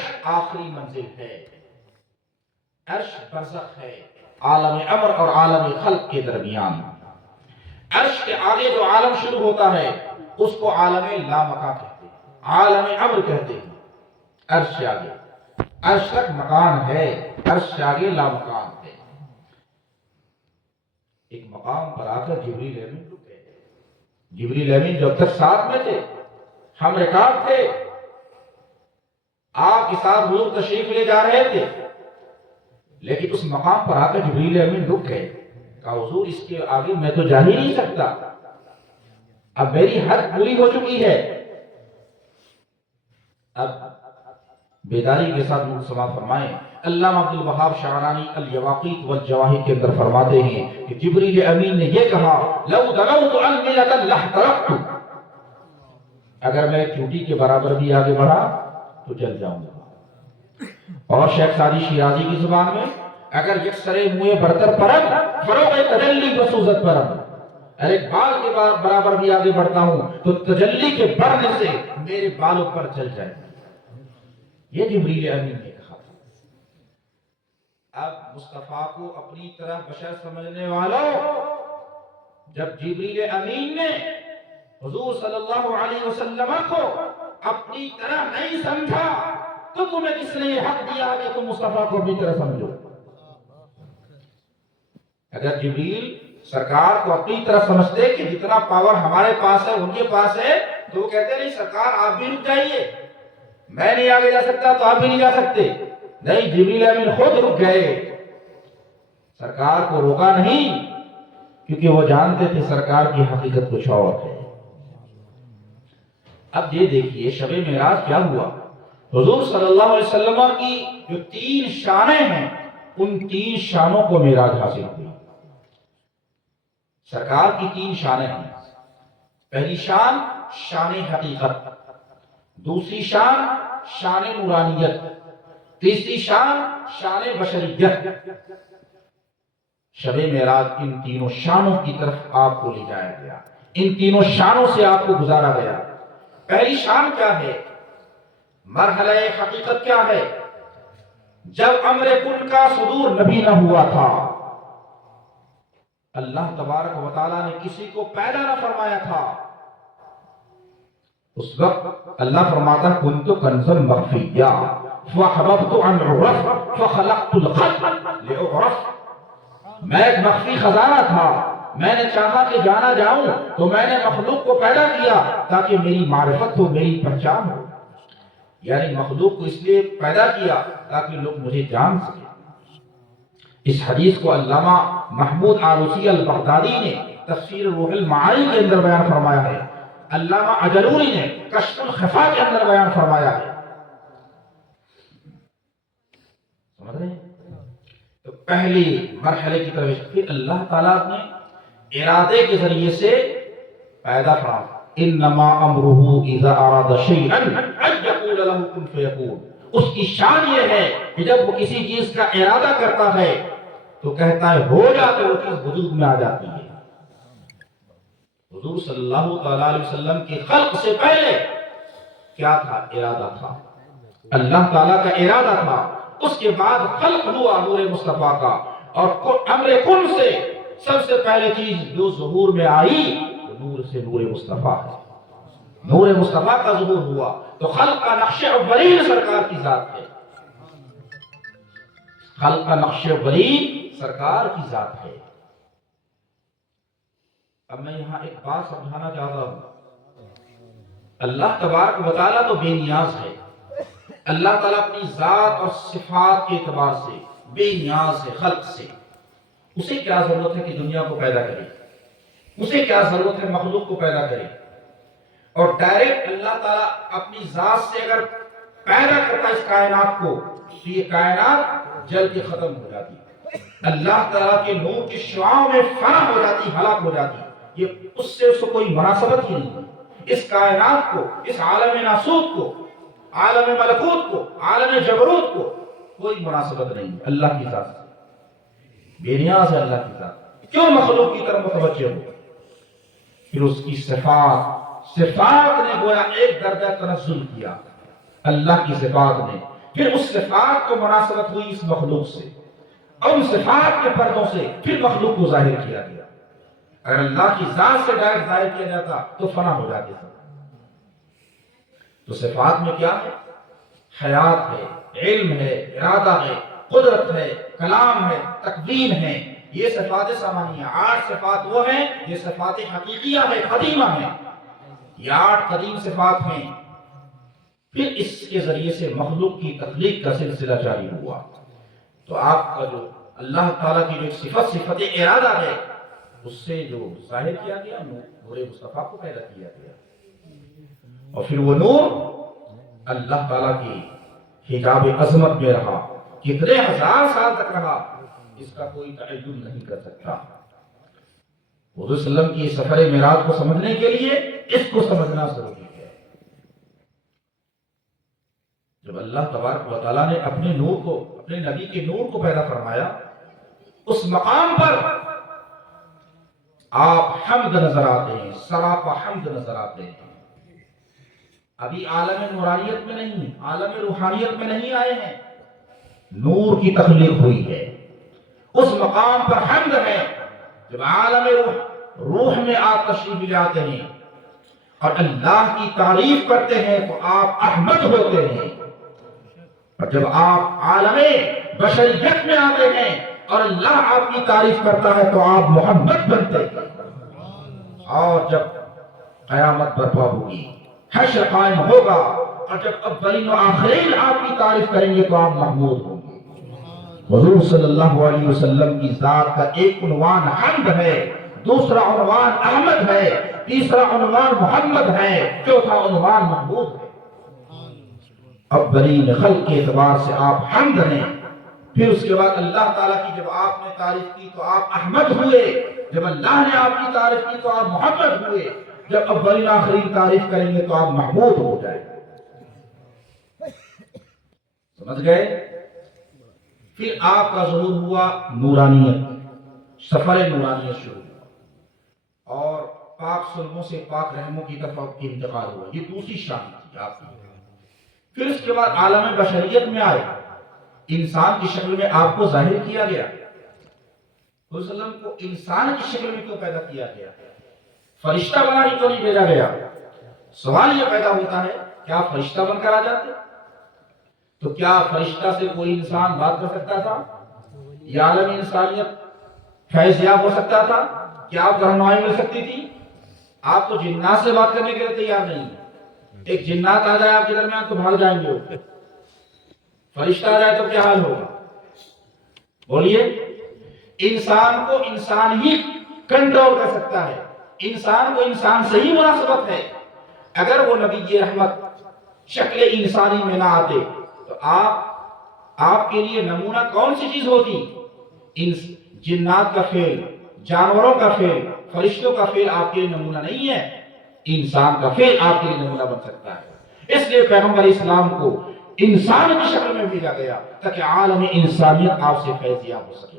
عرش آخری منزل ہے، عرش برزخ ہے عالم امر اور عالم خلق کے درمیان۔ عرش کے آگے جو عالم شروع ہوتا ہے اس کو عالم لامکان کہتے ہیں، عالم امر کہتے ہیں۔ عرش سے آگے، عرش تک مکان ہے، عرش سے آگے لامکان ہے۔ ایک مقام پر آ کر جبریل امین رک گئے۔ جبریل امین جب تک ساتھ میں تھے، ہم رکاب تھے، آپ کے ساتھ حضور تشریف لے جا رہے تھے، لیکن اس مقام پر آ کر جبریل امین رک گئے۔ کہا حضور اس کے آگے میں تو جا ہی نہیں سکتا، اب میری حد پوری ہو چکی ہے۔ اب بیداری کے ساتھ سماعت فرمائیں، علامہ عبد الوہاب شعرانی الیواقیت والجواہر کے اندر فرماتے ہیں کہ جبریل امین نے یہ کہا لو دنوت الملۃ لاحترقت، اگر میں چوٹی کے برابر بھی آگے بڑھا تو جل جاؤں گا۔ اور شیخ سعدی شیرازی کی زبان میں اگر یکسر موئے برتر پرم فروغ تجلی بسوزت پرم، اگر ایک بال کے برابر بھی آگے بڑھتا ہوں تو تجلی کے بڑھنے سے میرے بالوں پر چل جائے گا۔ یہ جبریل امین نے کہا تھا۔ اب مصطفیٰ کو اپنی طرح بشر سمجھنے والوں، جب جبریل امین نے حضور صلی اللہ علیہ وسلم کو اپنی طرح نہیں سمجھا تو تمہیں کس نے یہ حق دیا کہ تم مصطفیٰ کو اپنی طرح سمجھو؟ اگر جبریل سرکار کو اپنی طرح سمجھتے کہ جتنا پاور ہمارے پاس ہے ان کے پاس ہے تو وہ کہتے نہیں سرکار آپ بھی رک جائیے، میں نہیں آگے جا سکتا تو آپ بھی نہیں جا سکتے۔ نہیں، جبریل امین خود رک گئے، سرکار کو روکا نہیں، کیونکہ وہ جانتے تھے سرکار کی حقیقت کچھ اور ہے۔ اب یہ دیکھیے شب معراج کیا ہوا۔ حضور صلی اللہ علیہ وسلم کی جو 3 شانیں ہیں ان 3 شانوں کو معراج حاصل ہوئی۔ سرکار کی 3 شانیں ہیں۔ پہلی شان شان حقیقت، دوسری شان شان نورانیت، تیسری شان شان بشریت۔ شب معراج ان تینوں شانوں کی طرف آپ کو لے جایا گیا، ان تینوں شانوں سے آپ کو گزارا گیا۔ پہلی شان کیا ہے؟ مرحلہ حقیقت کیا ہے؟ جب امر کن کا صدور نبی نہ ہوا تھا، اللہ تبارک و تعالیٰ نے کسی کو پیدا نہ فرمایا تھا، اس وقت اللہ فرماتا کنت کنزا مخفیا فاحببت ان اعرف فخلقت الخلق لاعرف، میں ایک مخفی خزانہ تھا، میں نے چاہا کہ جانا جاؤں تو میں نے مخلوق کو پیدا کیا تاکہ میری معرفت ہو، میری پہچان ہو۔ یعنی مخلوق کو اس لیے پیدا کیا تاکہ لوگ مجھے جان سکیں۔ اس حدیث کو علامہ محمود آلوسی البغدادی نے تفسیر روح المعانی کے اندر بیان فرمایا ہے، علامہ اجروری نے کشف الخفا کے اندر بیان فرمایا ہے۔ سمجھ رہے ہیں؟ تو پہلی مرحلے کی طرف پھر اللہ تعالیٰ نے ارادے کے ذریعے سے پیدا فرمایا، انما امرہ اذا اراد شیئا ان یقول له کن فیکون۔ اس کی شان یہ ہے کہ جب وہ کسی چیز کا ارادہ کرتا ہے تو کہتا ہے ہو جاتے وہ چیز وجود میں آ جاتی ہے۔ حضور صلی اللہ علیہ وسلم کی خلق سے پہلے کیا تھا؟ ارادہ تھا، اللہ تعالیٰ کا ارادہ تھا۔ اس کے بعد خلق ہوا نور مصطفیٰ کا، اور امر کن سے سب سے پہلے چیز جو ظہور میں آئی وہ نور سے نور مصطفیٰ ہے، نور مصطفیٰ کا ظہور ہوا۔ تو خلق کا نقش اولین سرکار کی ذات ہے، خلق کا نقش اولین سرکار کی ذات ہے۔ اب میں یہاں ایک بات سمجھانا چاہتا ہوں، اللہ تبارک و تعالیٰ تو بے نیاز ہے، اللہ تعالیٰ اپنی ذات اور صفات کے اعتبار سے بے نیاز ہے خلق سے۔ اسے کیا ضرورت ہے کہ دنیا کو پیدا کرے، اسے کیا ضرورت ہے مخلوق کو پیدا کرے؟ اور ڈائریکٹ اللہ تعالیٰ اپنی ذات سے اگر پیدا کرتا اس کائنات کو تو یہ کائنات جل کے ختم ہو جاتی، اللہ تعالیٰ کے نور کی شعاعوں میں فنا ہو جاتی، ہلاک ہو جاتی۔ یہ اس سے اس کو کوئی مناسبت ہی نہیں ہے۔ اس کائنات کو، اس عالم ناسوت کو، عالم ملکوت کو، عالم جبروت کو کوئی مناسبت نہیں ہے اللہ کی ذات سے، بے نیاز ہے اللہ کی ذات۔ کیوں مخلوق کی طرف متوجہ ہو؟ پھر اس کی صفات نے گویا ایک درجہ تنزل کیا، اللہ کی صفات نے پھر اس صفات کو مناسبت ہوئی اس مخلوق سے، اور ان صفات کے پردوں سے پھر مخلوق کو ظاہر کیا گیا۔ اگر اللہ کی ذات سے ڈائریکٹ ظاہر کیا جاتا تو فنا ہو جاتے تھے۔ تو صفات میں کیا ہے؟ حیات ہے، علم ہے، ارادہ ہے، قدرت ہے، کلام ہے، تقدیر ہے، یہ صفات سامانیہ۔ 8 صفات وہ ہیں، یہ صفات حقیقیہ ہے، قدیمہ ہیں، یہ 8 قدیم صفات ہیں۔ پھر اس کے ذریعے سے مخلوق کی تخلیق کا سلسلہ جاری ہوا۔ تو آپ کا جو اللہ تعالیٰ کی جو صفت ارادہ ہے، اس سے جو ظاہر کیا گیا نور مصطفیٰ کو پیدا کیا گیا، اور پھر وہ نور اللہ تعالیٰ کی حجاب عظمت میں رہا، کتنے ہزار سال تک رہا، اس کا کوئی تعین نہیں کر سکتا۔ حضور صلی اللہ علیہ وسلم کی سفر معراج کو سمجھنے کے لیے اس کو سمجھنا ضروری ہے۔ جب اللہ تبارک و تعالیٰ نے اپنے نور کو، اپنے نبی کے نور کو پیدا فرمایا، اس مقام پر آپ حمد نظر آتے ہیں، سراپا حمد نظر آتے ہیں۔ ابھی عالم نورانیت میں نہیں، عالم روحانیت میں نہیں آئے ہیں، نور کی تخلیق ہوئی ہے۔ اس مقام پر حمد ہے جب عالم روح میں آپ تشریف لے آتے ہیں اور اللہ کی تعریف کرتے ہیں تو آپ احمد ہوتے ہیں، اور جب آپ عالم بشریت میں آتے ہیں اور اللہ آپ کی تعریف کرتا ہے تو آپ محمد بنتے ہیں۔ اور جب قیامت برپا ہوگی، حشر قائم ہوگا، اور جب اولین و آخرین آپ کی تعریف کریں گے تو آپ محمود ہوں گے۔ حضور صلی اللہ علیہ وسلم کی ذات کا ایک عنوان حمد ہے، دوسرا عنوان احمد ہے، تیسرا عنوان محمد ہے، چوتھا عنوان محمود ہے۔ اولین خلق کے اعتبار سے آپ حمد ہیں، پھر اس کے بعد اللہ تعالیٰ کی جب آپ نے تعریف کی تو آپ احمد ہوئے، جب اللہ نے آپ کی تعریف کی تو آپ محمد ہوئے، جب اولین آخرین تعریف کریں گے تو آپ محمود ہو جائیں گے۔ سمجھ گئے؟ پھر آپ کا ظہور ہوا نورانیت، سفر نورانیت شروع ہوا، اور پاک سلموں سے پاک رحموں کی طرف انتقال ہوا۔ یہ دوسری شان تھی آپ کی۔ پھر اس کے بعد عالم بشریت میں آئے، انسان کی شکل میں آپ کو ظاہر کیا گیا۔ حضور صلی اللہ علیہ وسلم کو انسان کی شکل میں کیوں پیدا کیا گیا؟ فرشتہ بنا ہی تو نہیں بھیجا گیا۔ سوال یہ پیدا ہوتا ہے، کیا فرشتہ بن کر آ جاتے؟ تو کیا فرشتہ سے کوئی انسان بات کر سکتا تھا؟ یا عالم انسانیت فیض یاب ہو سکتا تھا؟ کیا آپ رہنمائی مل سکتی تھی؟ آپ تو جنات سے بات کرنے کے لیے تیار نہیں۔ ایک جنات آ جائے آپ کے درمیان تو بھاگ جائیں گے، فرشتہ آ جائے تو کیا حال ہوگا؟ بولیے۔ انسان کو انسان ہی کنٹرول کر سکتا ہے، انسان کو انسان سے ہی مناسبت ہے۔ اگر وہ نبی رحمت شکل انسانی میں نہ آتے تو آپ کے لیے نمونہ کون سی چیز ہوتی؟ جنات کا فعل، جانوروں کا فعل، فرشتوں کا فعل آپ کے لیے نمونہ نہیں ہے، انسان کا فعل آپ کے لیے نمونہ بن سکتا ہے۔ اس لیے پیغمبر اسلام کو انسان کی شکل میں بھیجا گیا تاکہ عالم انسانیت آپ سے فیض یاب ہو سکے۔